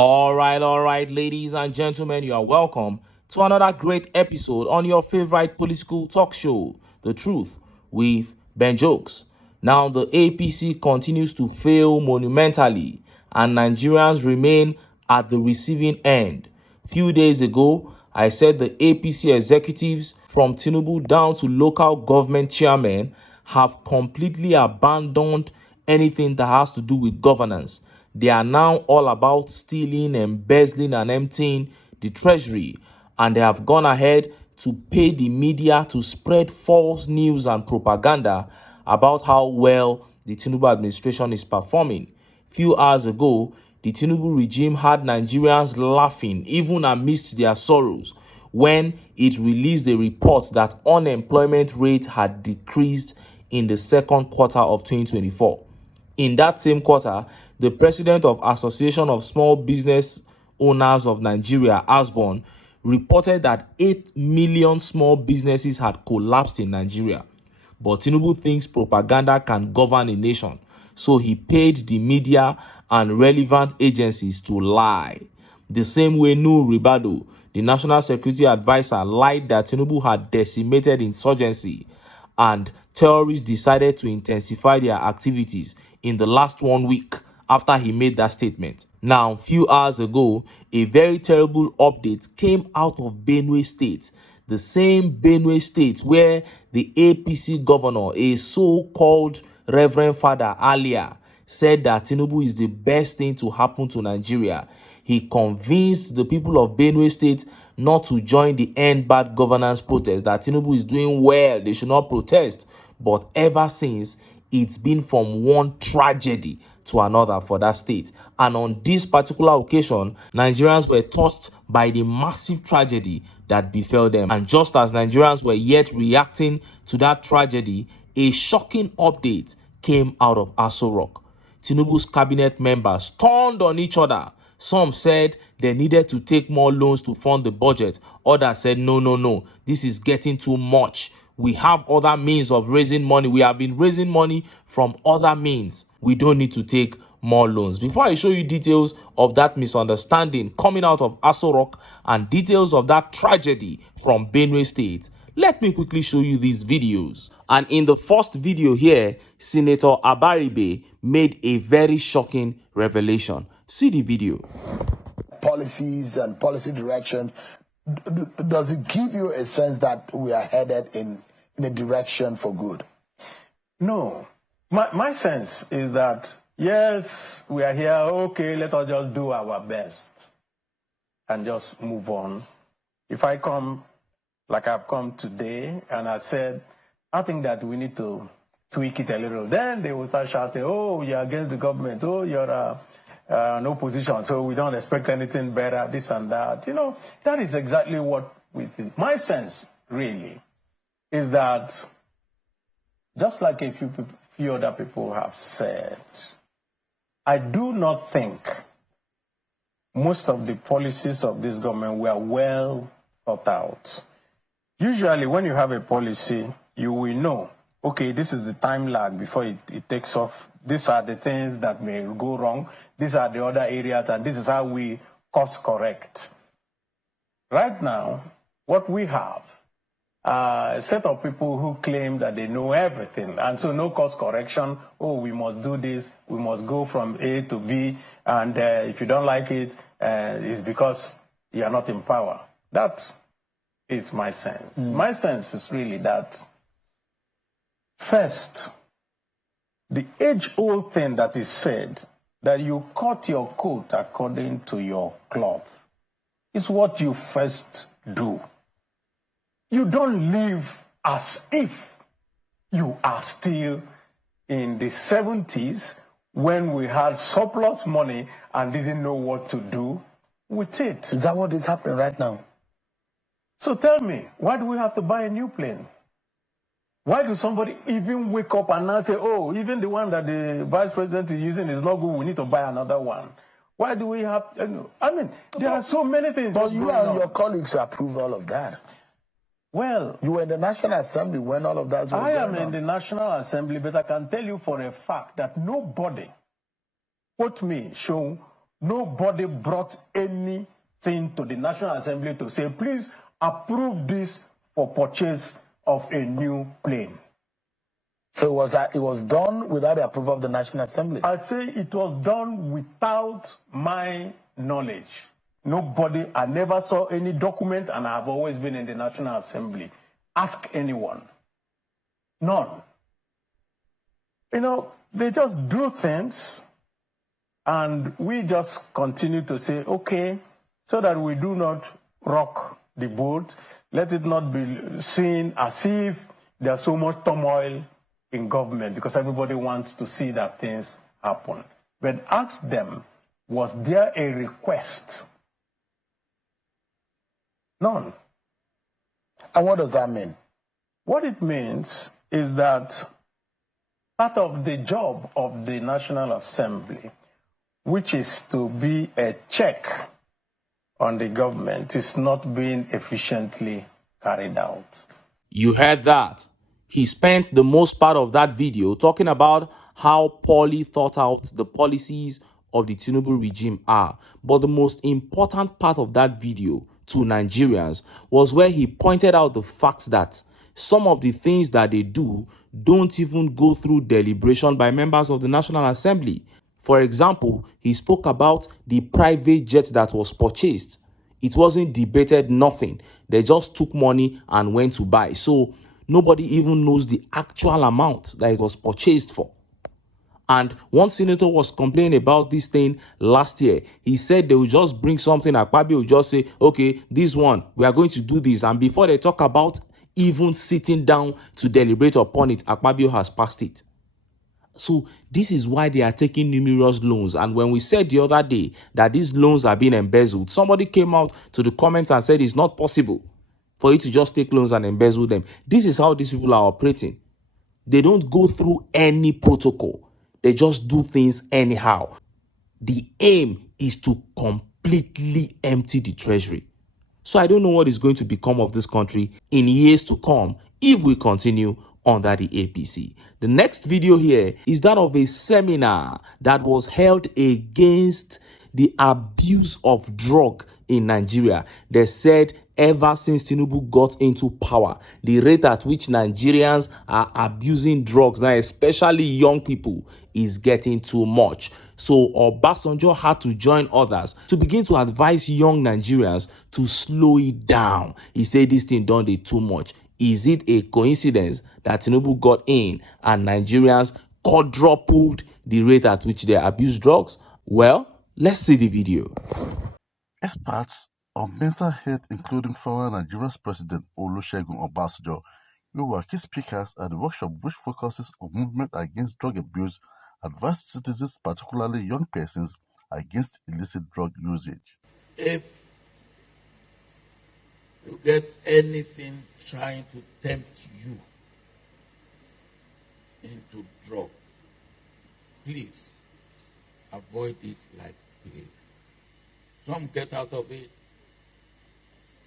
All right, ladies and gentlemen, you are welcome to another great episode on your favorite political talk show, The Truth with Ben Jokes. Now, the APC continues to fail monumentally, and Nigerians remain at the receiving end. Few days ago, I said the APC executives from TINUBU down to local government chairmen have completely abandoned anything that has to do with governance. They are now all about stealing, embezzling, and emptying the treasury, and they have gone ahead to pay the media to spread false news and propaganda about how well the TINUBU administration is performing. Few hours ago, the TINUBU regime had Nigerians laughing even amidst their sorrows when it released a report that unemployment rate had decreased in the second quarter of 2024. In that same quarter, the president of Association of Small Business Owners of Nigeria, ASBON, reported that 8 million small businesses had collapsed in Nigeria. But Tinubu thinks propaganda can govern a nation, so he paid the media and relevant agencies to lie. The same way Nuhu Ribadu, the National Security Advisor, lied that Tinubu had decimated insurgency and terrorists decided to intensify their activities in the last 1 week after he made that statement. Now, a few hours ago, a very terrible update came out of Benue State, the same Benue State where the APC governor, a so-called Reverend Father Alia, said that Tinubu is the best thing to happen to Nigeria. He convinced the people of Benue State not to join the End Bad Governance protest, that Tinubu is doing well, they should not protest. But ever since, it's been from one tragedy to another for that state. And on this particular occasion, Nigerians were touched by the massive tragedy that befell them. And just as Nigerians were yet reacting to that tragedy, a shocking update came out of Aso Rock. Tinubu's cabinet members turned on each other. Some said they needed to take more loans to fund the budget. Others said, no, this is getting too much. We have other means of raising money. We have been raising money from other means. We don't need to take more loans. Before I show you details of that misunderstanding coming out of Aso Rock and details of that tragedy from Benue State, let me quickly show you these videos. And in the first video here, Senator Abaribe made a very shocking revelation. See the video. Policies and policy directions, does it give you a sense that we are headed in a direction for good? No. My sense is that, yes, we are here, okay, let us just do our best and just move on. If I come like I've come today and I said, I think that we need to tweak it a little, then they will start shouting, oh, you're against the government, oh, you're an opposition, so we don't expect anything better, this and that. You know, that is exactly what we think. My sense, really, is that just like a few other people have said, I do not think most of the policies of this government were well thought out. Usually, when you have a policy, you will know, okay, this is the time lag before it takes off. These are the things that may go wrong. These are the other areas, and this is how we course correct. Right now, what we have a set of people who claim that they know everything, and so no course correction. Oh, we must do this. We must go from A to B, and if you don't like it, it's because you are not in power. That is my sense. My sense is really that, first, the age-old thing that is said, that you cut your coat according to your cloth, is what you first do. You don't live as if you are still in the 70s when we had surplus money and didn't know what to do with it. Is that what is happening right now? So tell me, why do we have to buy a new plane? Why do somebody even wake up and now say, oh, even the one that the vice president is using is not good, we need to buy another one? Why do we have, I mean, there are so many things. But you and your colleagues approved all of that. Well, you were in the National Assembly when all of that was going on. I am in the National Assembly, but I can tell you for a fact that nobody, quote me, show Nobody brought anything to the National Assembly to say, please approve this for purchase of a new plane. So it was done without the approval of the National Assembly? I say it was done without my knowledge. Nobody, I never saw any document, and I've always been in the National Assembly. Ask anyone. None. You know, they just do things, and we just continue to say, okay, so that we do not rock the boat. Let it not be seen as if there's so much turmoil in government, because everybody wants to see that things happen. But ask them, was there a request? None. And what does that mean? What it means is that part of the job of the National Assembly, which is to be a check on the government, is not being efficiently carried out. You heard that. He spent the most part of that video talking about how poorly thought out the policies of the TINUBU regime are. But the most important part of that video to Nigerians was where he pointed out the fact that some of the things that they do don't even go through deliberation by members of the National Assembly. For example, he spoke about the private jet that was purchased. It wasn't debated, nothing. They just took money and went to buy. So nobody even knows the actual amount that it was purchased for. And one senator was complaining about this thing last year. He said they will just bring something, Akpabio will just say, okay, this one, we are going to do this. And before they talk about even sitting down to deliberate upon it, Akpabio has passed it. So this is why they are taking numerous loans. And when we said the other day that these loans are being embezzled, somebody came out to the comments and said it's not possible for you to just take loans and embezzle them. This is how these people are operating. They don't go through any protocol. They just do things anyhow. The aim is to completely empty the treasury. So I don't know what is going to become of this country in years to come if we continue under the APC. The next video here is that of a seminar that was held against the abuse of drug in Nigeria. They said ever since TINUBU got into power, the rate at which Nigerians are abusing drugs, now especially young people, is getting too much. So Obasanjo had to join others to begin to advise young Nigerians to slow it down. He said this thing done it too much. Is it a coincidence that TINUBU got in and Nigerians quadrupled the rate at which they abuse drugs? Well, let's see the video. Experts on mental health, including former Nigeria's President Olusegun Obasanjo, who were key speakers at the workshop, which focuses on movement against drug abuse, advised citizens, particularly young persons, against illicit drug usage. If you get anything trying to tempt you into drug, please avoid it like plague. Some get out of it,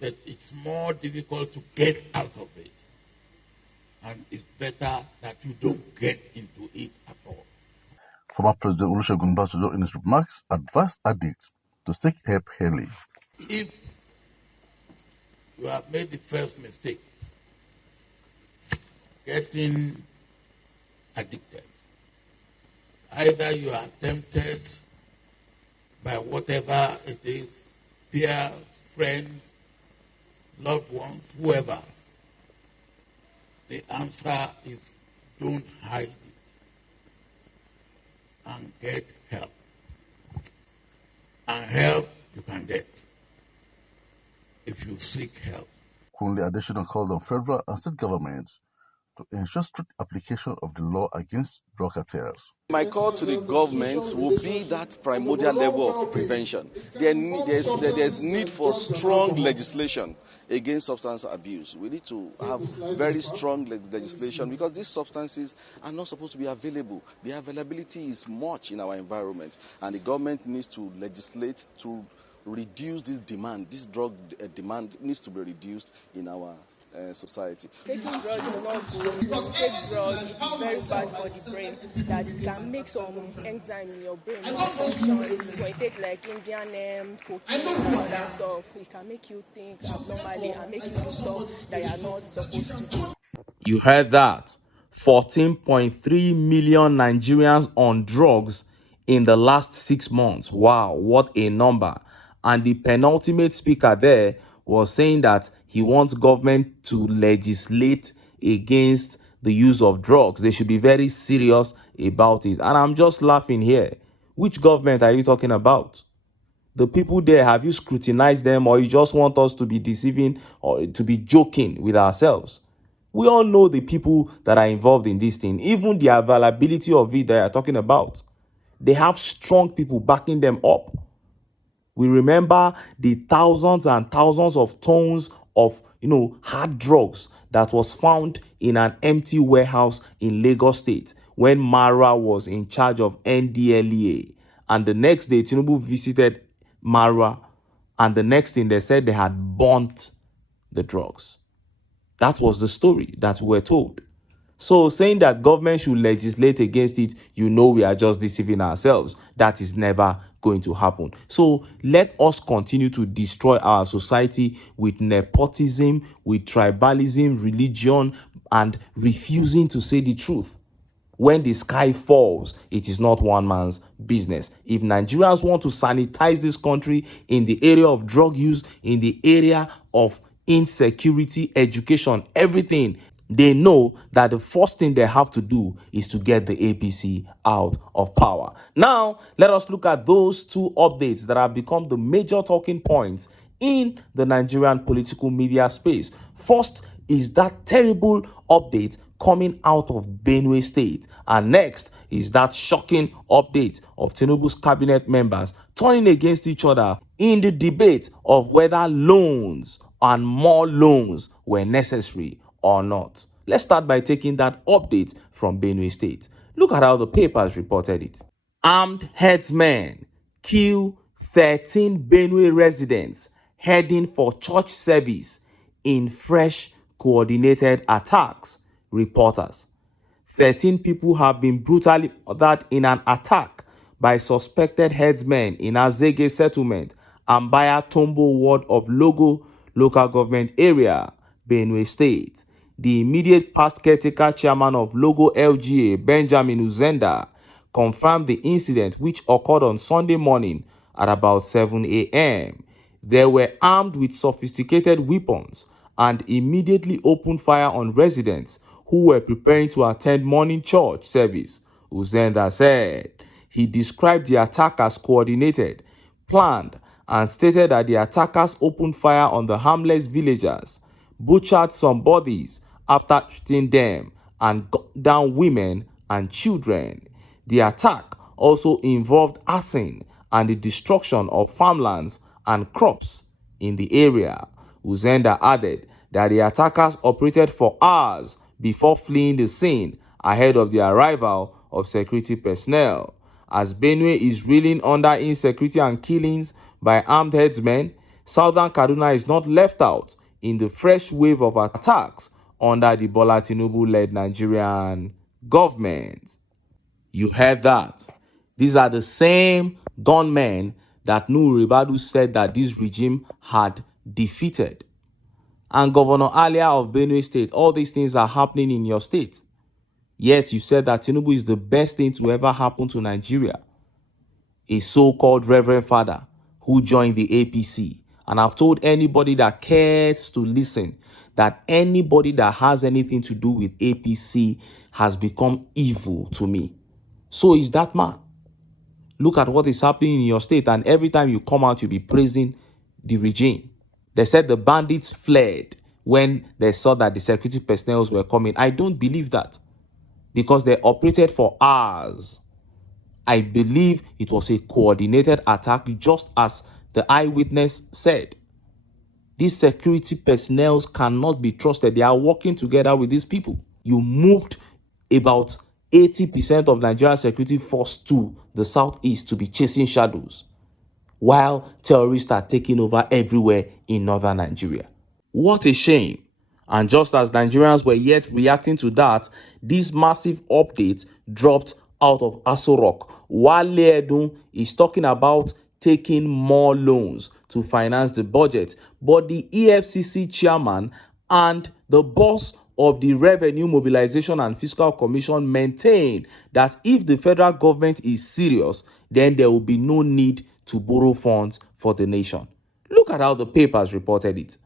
but it's more difficult to get out of it. And it's better that you don't get into it at all. Former President Olusegun Obasanjo, in his remarks, advised addicts to seek help early. If you have made the first mistake, getting addicted, either you are tempted by whatever it is, peers, friends, loved ones, whoever, the answer is don't hide it and get help. And help you can get if you seek help. Kunle Adesina called on federal and state governments to ensure strict application of the law against drug cartels. My call to the government will be that primordial level of prevention. There's need for strong legislation against substance abuse. We need to have very strong legislation because these substances are not supposed to be available. The availability is much in our environment, and the government needs to legislate to reduce this demand. This drug demand needs to be reduced in our society. Taking drugs is not good. When you take drugs, it's very bad for the brain. That it can make some enzyme in your brain malfunction. When you take like Indian cocaine and other stuff, it can make you think abnormally and make you do stuff that you are not supposed to do. You heard that. 14.3 million Nigerians on drugs in the last 6 months. Wow, what a number. And the penultimate speaker there was saying that he wants government to legislate against the use of drugs. They should be very serious about it. And I'm just laughing here. Which government are you talking about? The people there, have you scrutinized them, or you just want us to be deceiving or to be joking with ourselves? We all know the people that are involved in this thing, even the availability of it that you're talking about. They have strong people backing them up. We remember the thousands and thousands of tons of, hard drugs that was found in an empty warehouse in Lagos State when Mara was in charge of NDLEA. And the next day, TINUBU visited Mara, and the next thing they said they had burnt the drugs. That was the story that we were told. So saying that government should legislate against it, we are just deceiving ourselves. That is never going to happen. So let us continue to destroy our society with nepotism, with tribalism, religion, and refusing to say the truth. When the sky falls, it is not one man's business. If Nigerians want to sanitize this country in the area of drug use, in the area of insecurity, education, everything, they know that the first thing they have to do is to get the APC out of power. Now, let us look at those two updates that have become the major talking points in the Nigerian political media space. First is that terrible update coming out of Benue State. And next is that shocking update of TINUBU's cabinet members turning against each other in the debate of whether loans and more loans were necessary or not. Let's start by taking that update from Benue State. Look at how the papers reported it. Armed herdsmen kill 13 Benue residents heading for church service in fresh coordinated attacks, reporters. 13 people have been brutally murdered in an attack by suspected herdsmen in Azege settlement, Ambaya Tombo ward of Logo local government area, Benue State. The immediate past caretaker chairman of Logo LGA, Benjamin Uzenda, confirmed the incident, which occurred on Sunday morning at about 7 a.m. They were armed with sophisticated weapons and immediately opened fire on residents who were preparing to attend morning church service, Uzenda said. He described the attack as coordinated, planned, and stated that the attackers opened fire on the harmless villagers, butchered some bodies after shooting them, and gunned down women and children. The attack also involved arson and the destruction of farmlands and crops in the area. Uzenda added that the attackers operated for hours before fleeing the scene ahead of the arrival of security personnel. As Benue is reeling under insecurity and killings by armed herdsmen, Southern Kaduna is not left out in the fresh wave of attacks under the Bola Tinubu-led Nigerian government. You heard that. These are the same gunmen that Nuhu Ribadu said that this regime had defeated. And Governor Alia of Benue State, all these things are happening in your state. Yet you said that TINUBU is the best thing to ever happen to Nigeria. A so-called Reverend Father who joined the APC. And I've told anybody that cares to listen that anybody that has anything to do with APC has become evil to me. So is that man. Look at what is happening in your state, and every time you come out, you'll be praising the regime. They said the bandits fled when they saw that the security personnel were coming. I don't believe that, because they operated for hours. I believe it was a coordinated attack, just as the eyewitness said. These security personnel cannot be trusted. They are working together with these people. You moved about 80% of Nigeria's security force to the southeast to be chasing shadows, while terrorists are taking over everywhere in northern Nigeria. What a shame. And just as Nigerians were yet reacting to that, this massive update dropped out of Aso Rock. Wale Edun is talking about taking more loans to finance the budget. But the EFCC chairman and the boss of the Revenue Mobilization and Fiscal Commission maintained that if the federal government is serious, then there will be no need to borrow funds for the nation. Look at how the papers reported it.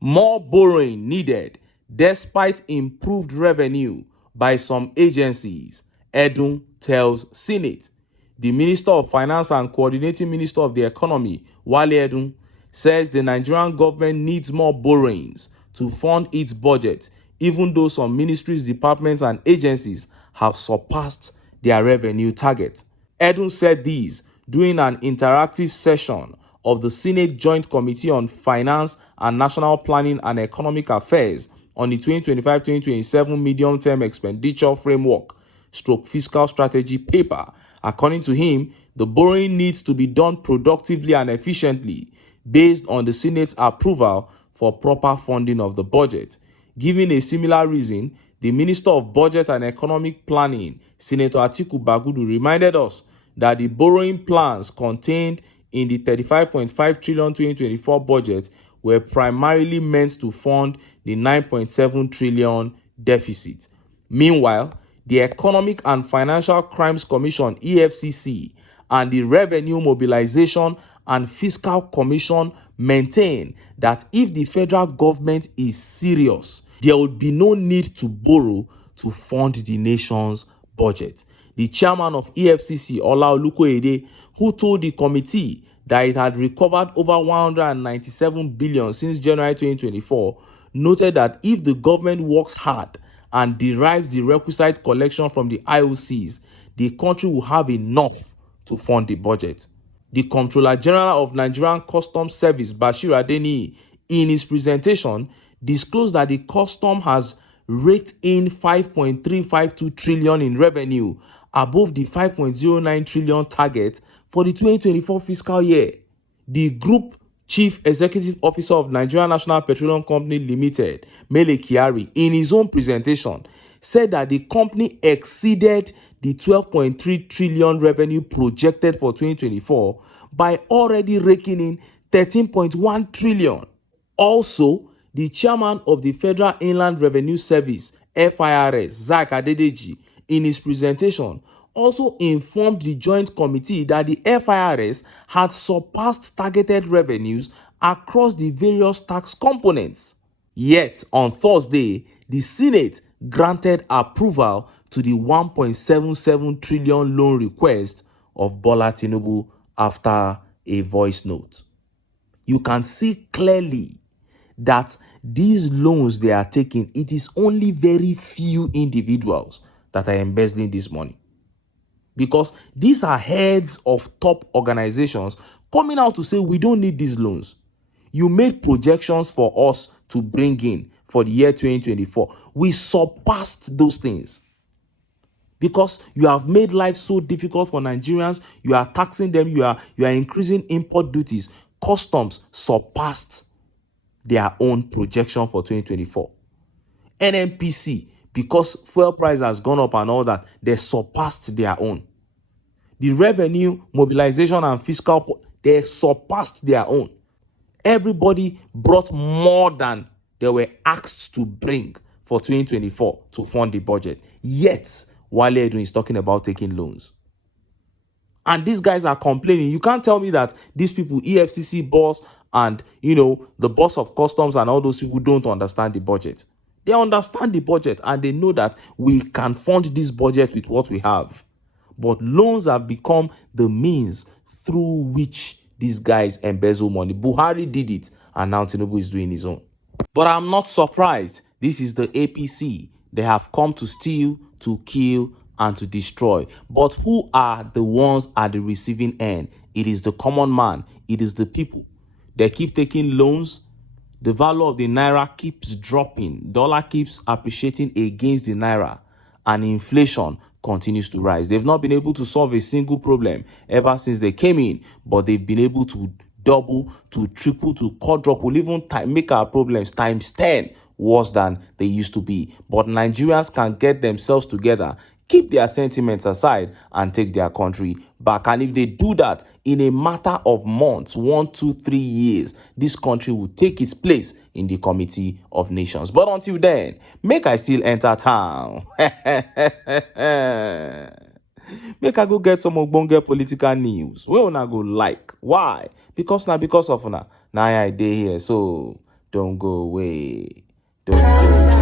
More borrowing needed despite improved revenue by some agencies, Edun tells Senate. The Minister of Finance and Coordinating Minister of the Economy, Wale Edun, says the Nigerian government needs more borrowings to fund its budget, even though some ministries, departments, and agencies have surpassed their revenue target. Edun said this during an interactive session of the Senate Joint Committee on Finance and National Planning and Economic Affairs on the 2025-2027 Medium-Term Expenditure Framework / Fiscal Strategy paper. According to him, the borrowing needs to be done productively and efficiently based on the Senate's approval for proper funding of the budget. Giving a similar reason, the Minister of Budget and Economic Planning, Senator Atiku Bagudu, reminded us that the borrowing plans contained in the 35.5 trillion 2024 budget were primarily meant to fund the 9.7 trillion deficit. Meanwhile, the Economic and Financial Crimes Commission (EFCC) and the Revenue Mobilization and Fiscal Commission maintain that if the federal government is serious, there would be no need to borrow to fund the nation's budget. The chairman of EFCC, Ola Olukoyede, who told the committee that it had recovered over 197 billion since January 2024, noted that if the government works hard and derives the requisite collection from the IOCs, the country will have enough to fund the budget. The Comptroller General of Nigerian Customs Service, Bashir Adeniyi, in his presentation, disclosed that the custom has raked in 5.352 trillion in revenue, above the 5.09 trillion target for the 2024 fiscal year. The Group Chief Executive Officer of Nigeria National Petroleum Company Limited, Mele Kyari, in his own presentation, said that the company exceeded the 12.3 trillion revenue projected for 2024 by already raking in 13.1 trillion. Also, the chairman of the Federal Inland Revenue Service, FIRS, Zach Adedeji, in his presentation, also informed the Joint Committee that the FIRS had surpassed targeted revenues across the various tax components. Yet, on Thursday, the Senate granted approval to the 1.77 trillion loan request of Bola TINUBU after a voice note. You can see clearly that these loans they are taking, it is only very few individuals that are embezzling this money. Because these are heads of top organizations coming out to say, we don't need these loans. You made projections for us to bring in for the year 2024. We surpassed those things. Because you have made life so difficult for Nigerians, you are taxing them, you are increasing import duties. Customs surpassed their own projection for 2024. NNPC, because fuel price has gone up and all that, they surpassed their own. The Revenue Mobilization and Fiscal, they surpassed their own. Everybody brought more than they were asked to bring for 2024 to fund the budget. Yet, Wale Edun is talking about taking loans. And these guys are complaining. You can't tell me that these people, EFCC boss and, the boss of customs and all those people don't understand the budget. They understand the budget and they know that we can fund this budget with what we have. But loans have become the means through which these guys embezzle money. Buhari did it and now TINUBU is doing his own. But I'm not surprised. This is the APC. They have come to steal, to kill, and to destroy. But who are the ones at the receiving end? It is the common man. It is the people. They keep taking loans. The value of the naira keeps dropping. Dollar keeps appreciating against the naira. And inflation continues to rise. They've not been able to solve a single problem ever since they came in, but they've been able to double to triple to quadruple, even make our problems times 10 worse than they used to be. But Nigerians can get themselves together, keep their sentiments aside, and take their country back. And if they do that, in a matter of months, 1, 2, 3 years, this country will take its place in the Committee of Nations. But until then, make I still enter town. Make I go get some ogbonge political news wey una go like. Why? Because of una. Now I dey here, so don't go away. Don't go.